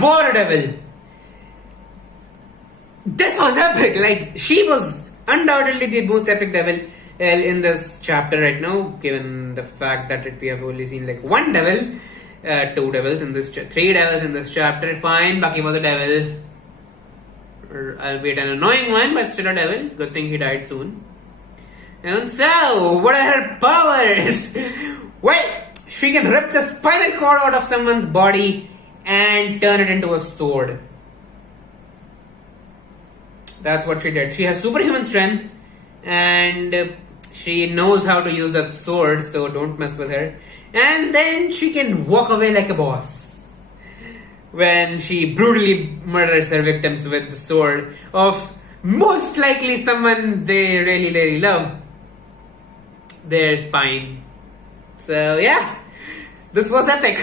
war devil. This was epic. Like, she was undoubtedly the most epic devil in this chapter right now, given the fact that we have only seen like one devil, two devils in this, three devils in this chapter. Fine, Bucky was a devil, albeit an annoying one, but still a devil. Good thing he died soon. And so, what are her powers? Well, she can rip the spinal cord out of someone's body and turn it into a sword. That's what she did. She has superhuman strength and she knows how to use that sword, so don't mess with her. And then she can walk away like a boss when she brutally murders her victims with the sword of most likely someone they really, really love, their spine. So yeah, this was epic.